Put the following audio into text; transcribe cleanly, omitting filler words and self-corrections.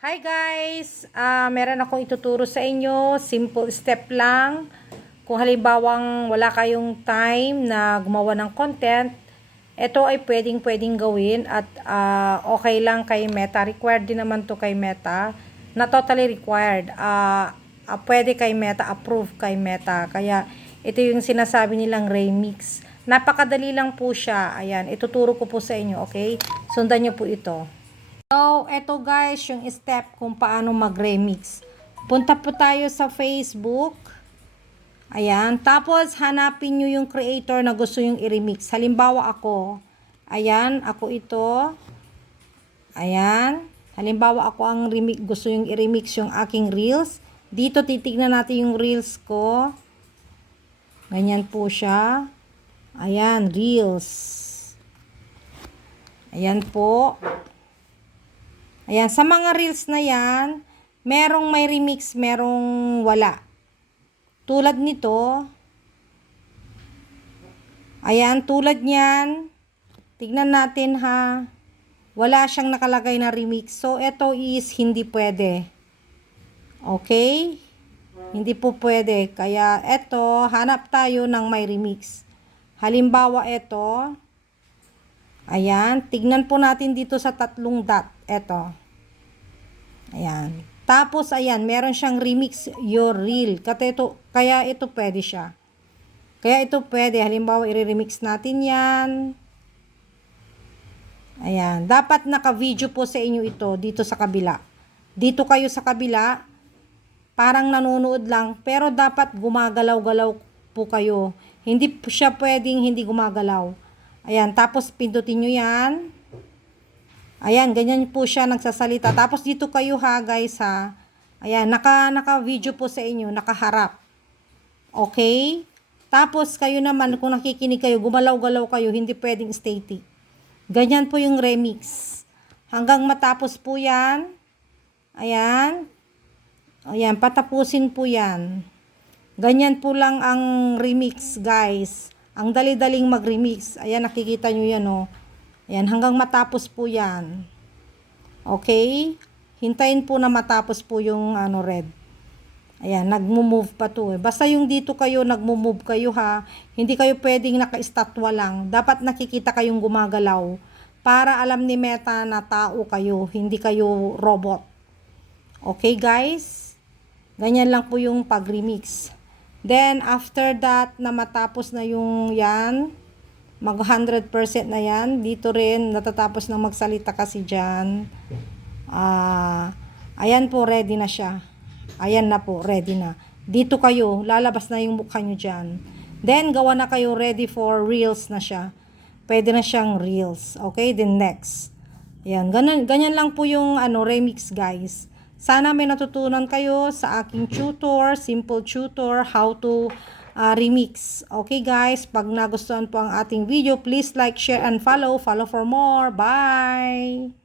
Hi guys! Meron akong ituturo sa inyo. Simple step lang. Kung halimbawang wala kayong time na gumawa ng content, ito ay pwedeng gawin at okay lang kay Meta. Required din naman to kay Meta. Not totally required. Pwede kay Meta, approve kay Meta. Kaya ito yung sinasabi nilang remix. Napakadali lang po siya. Ayan, ituturo ko po sa inyo, okay? Sundan niyo po ito. So, eto guys, yung step kung paano mag-remix. Punta po tayo sa Facebook. Ayan. Tapos, hanapin nyo yung creator na gusto yung i-remix. Halimbawa ako. Ayan, ako ito. Ayan. Halimbawa ako ang gusto yung i-remix yung aking reels. Dito, titignan natin yung reels ko. Ganyan po siya. Ayan, reels. Ayan po. Ayan, sa mga reels na yan, merong may remix, merong wala. Tulad nito. Ayan, tulad niyan. Tignan natin ha. Wala siyang nakalagay na remix. So, ito is hindi pwede. Okay? Hindi po pwede. Kaya, ito, hanap tayo ng may remix. Halimbawa, ito. Ayan, tignan po natin dito sa tatlong dot. Ito. Ayan. Tapos, ayan, meron siyang remix your reel. Kaya ito pwede siya. Kaya ito pwede. Halimbawa, i-remix natin yan. Ayan. Dapat naka-video po sa inyo ito dito sa kabila. Dito kayo sa kabila. Parang nanonood lang. Pero dapat gumagalaw-galaw po kayo. Hindi po siya pwedeng hindi gumagalaw. Ayan. Tapos, pindutin nyo yan. Ayan, ganyan po siya nagsasalita. Tapos dito kayo ha, guys ha. Ayan, naka-video po sa inyo, nakaharap. Okay? Tapos kayo naman, kung nakikinig kayo, gumalaw-galaw kayo, hindi pwedeng static. Ganyan po yung remix. Hanggang matapos po yan. Ayan. Ayan, patapusin po yan. Ganyan po lang ang remix, guys. Ang dali-daling mag-remix. Ayan, nakikita nyo yan, oh. Ayan, hanggang matapos po yan. Okay? Hintayin po na matapos po yung red. Ayan, nagmo-move pa to. Basta yung dito kayo, nagmo-move kayo ha. Hindi kayo pwedeng naka-estatwa lang. Dapat nakikita kayong gumagalaw. Para alam ni Meta na tao kayo, hindi kayo robot. Okay guys? Ganyan lang po yung pag-remix. Then, after that, na matapos na yung yan, mag 100% na yan. Dito rin, natatapos na magsalita kasi dyan. Ayan po, ready na siya. Ayan na po, ready na. Dito kayo, lalabas na yung mukha nyo dyan. Then, gawa na kayo ready for reels na siya. Pwede na siyang reels. Okay, then next. Ayan, ganyan lang po yung remix guys. Sana may natutunan kayo sa aking tutor, simple tutor, how to remix. Okay guys, pag nagustuhan po ang ating video, please like, share, and follow. Follow for more. Bye!